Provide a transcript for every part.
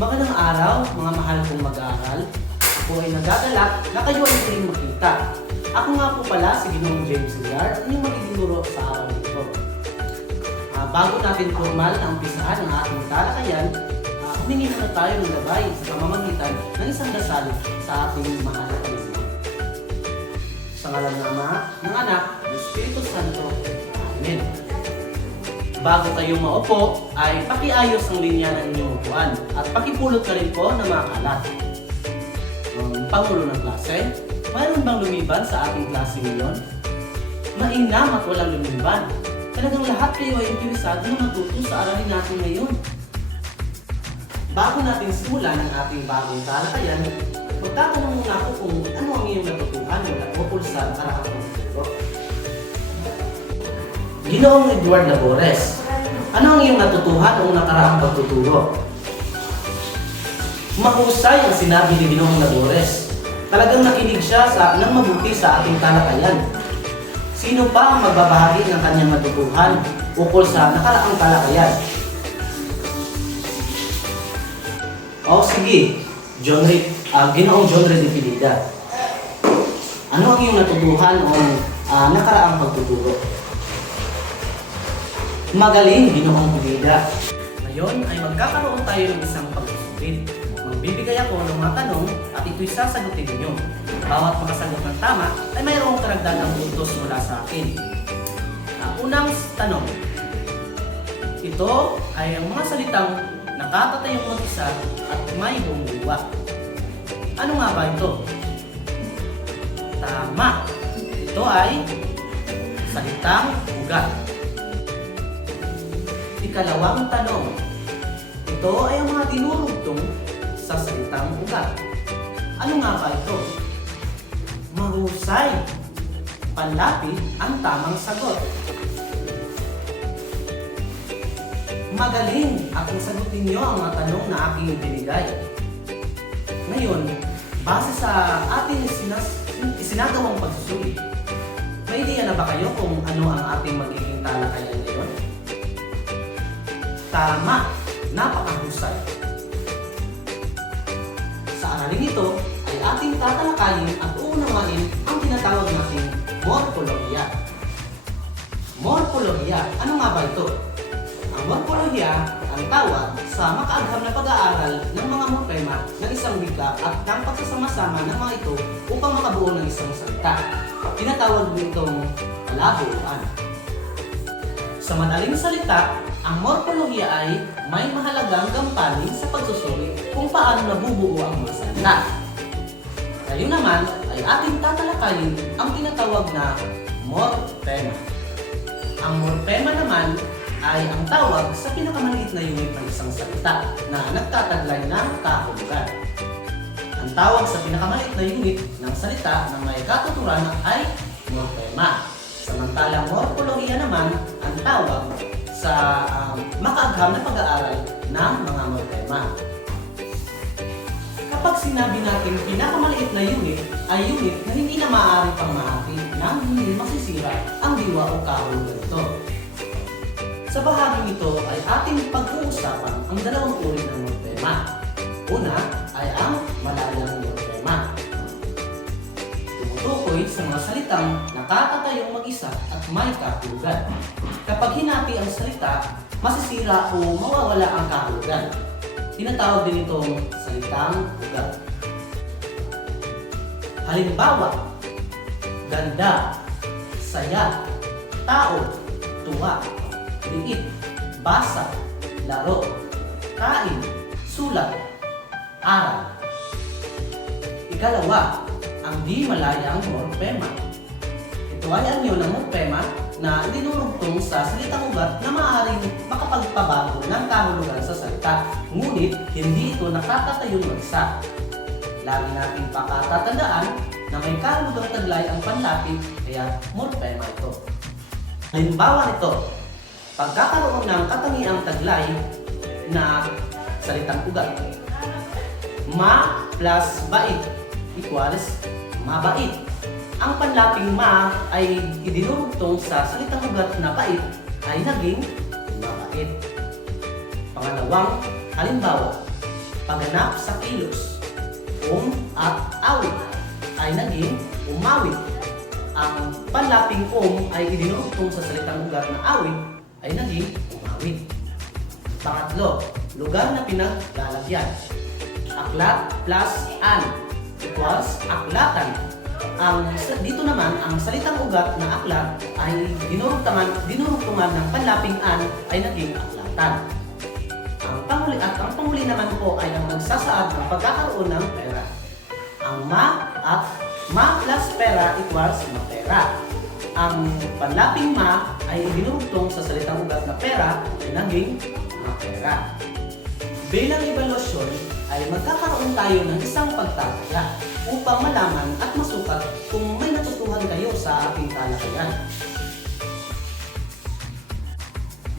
Magandang araw, mga mahal kong mag-aaral. Ako ay nagagalak na kayo ay muling makita. Ako nga po pala si Ginoong James Villar at inyong magiguro sa araw nito. Ah, bago natin formal na umpisahan ang ating talakayan, uh, humingi na tayo ng gabay sa pamamagitan ng isang dasal sa ating mahal na. Sa ngalan ng Ama, ng Anak, ng Espiritu Santo. Amen. Bago kayo maupo, ay pakiayos ang linya ng inyong upuan at pakipulot ka rin po ng mga kalat. Ang Pangulo ng klase, mayroon bang lumiban sa ating klase ngayon? Mainam at walang lumiban. Talagang lahat kayo ay interesado na matuto sa aralin natin ngayon. Bago natin simulan ang ating bagong talakayan, magtatanong muna ako kung ano ang iyong natutuhan mula ukol sa karakang pagtuturo. Ginoong Edward Labores, ano ang iyong natutuhan noong nakaraang pagtuturo? Mahusay ang sinabi ni Ginoong Labores. Talagang nakinig siya sa, ng mabuti sa ating talakayan. Sino pa ang magbabahagi ng kanyang natutuhan ukol sa nakaraang talakayan? O sige, John Rick, ah, Ginoong John de Pineda. Ano ang iyong natutuhan o ah, nakaraang pagtuturo? Magaling, Ginoong Pineda. Ngayon ay magkakaroon tayo ng isang pagsusulit. Magbibigay ako ng mga tanong at ito'y sasagutin ninyo. Bawat makasagot ng tama ay mayroong karagdagang puntos mula sa akin. Ah, unang tanong. Ito ay ang mga salitang nakatatayong mag-isa at may bumuwa. Ano nga ba ito? Tama. Ito ay salitang ugat. Ikalawang tanong. Ito ay ang mga dinurugtong sa salitang ugat. Ano nga ba ito? Mahusay. Panlapit ang tamang sagot. Magaling at sagutin niyo ang mga tanong na aking binigay. Ngayon, base sa ating sinas isinagawang pagsusulit, may ideya na ba kayo kung ano ang ating magiging talakayan ngayon? Tama, napakahusay. Sa aralin ito ay ating tatalakayin at uunawain ang tinatawag nating morpolohiya. Morpolohiya, ano nga ba ito? Ang morpolohiya ang tawag sa makaagham na pag-aaral ng mga morpema ng isang wika at ng pagsasama-sama ng mga ito upang makabuo ng isang salita. Tinatawag din itong palabuan. Sa madaling salita, ang morpolohiya ay may mahalagang gampanin sa pagsusuri kung paano nabubuo ang mga salita. Ngayon naman ay ating tatalakayin ang tinatawag na morpema. Ang morpema naman ay ang tawag sa pinakamaliit na unit ng isang salita na nagtataglay ng kahulugan. Ang tawag sa pinakamaliit na unit ng salita na may katuturan ay morpema. Samantalang morpolohiya naman ang tawag sa um, makaagham na pag-aaral ng mga morpema. Kapag sinabi natin pinakamaliit na unit ay unit na hindi na maaaring pangmahati nang hindi masisira ang diwa o kahulugan nito. Sa bahaging ito ay ating pag-uusapan ang dalawang uri ng morpema. Una ay ang malalang morpema. Tumutukoy sa mga salitang nakatatayong mag-isa at may kahulugan. Kapag hinati ang salita, masisira o mawawala ang kahulugan. Tinatawag din itong salitang ugat. Halimbawa, ganda, saya, tao, tuwa, liit, basa, laro, kain, sulat, aral. Ikalawa, ang di malayang morpema. Ay anyo ng morpema na dinurugtong sa salitang ugat na maaaring makapagpabago ng kahulugan sa salita, ngunit hindi ito nakatatayong magsa. Lagi nating pakatatandaan na may kahulugang taglay ang panlapit, kaya morpema ito. Halimbawa nito, pagkakaroon ng katangiang taglay na salitang ugat. Ma plus bait equals mabait. Ang panlaping ma ay idinurugtong sa salitang ugat na bait ay naging mabait. Pangalawang halimbawa, pagganap sa kilos. Um at awit ay naging umawit. Ang panlaping um ay idinurugtong sa salitang ugat na awit ay naging umawit. Pangatlo, lugar na pinaglalagyan. Aklat plus an equals aklatan. Ang dito naman ang salitang ugat na aklat ay dinurugtungan dinurugtungan ng panlaping an ay naging aklatan. Ang panghuli at ang panghuli naman po ay ang nagsasaad ng pagkakaroon ng pera. Ang ma at ma plus pera equals mapera. Ang panlaping ma ay dinurugtong sa salitang ugat na pera ay naging mapera. Bilang evaluasyon ay magkakaroon tayo ng isang pagtataya upang malaman at masukat kung may natutuhan kayo sa ating talakayan.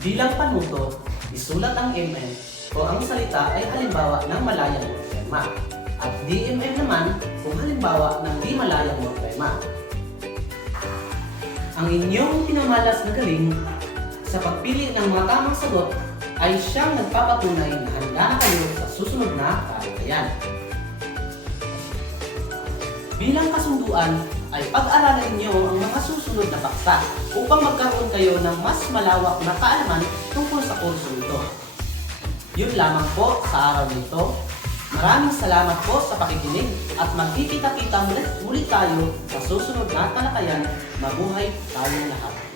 Bilang panuto, isulat ang MN o ang salita ay halimbawa ng malayang morfema at DMM naman kung halimbawa ng di malayang morfema. Ang inyong pinamalas na galing sa pagpili ng mga tamang sagot ay siyang nagpapatunay na handa na kayo sa susunod na talakayan. Bilang kasunduan ay pag-aralan niyo ang mga susunod na paksa upang magkaroon kayo ng mas malawak na kaalaman tungkol sa kurso ito. Yun lamang po sa araw nito. Maraming salamat po sa pakikinig at magkikita-kita muli, muli tayo sa susunod na talakayan. Mabuhay tayong lahat.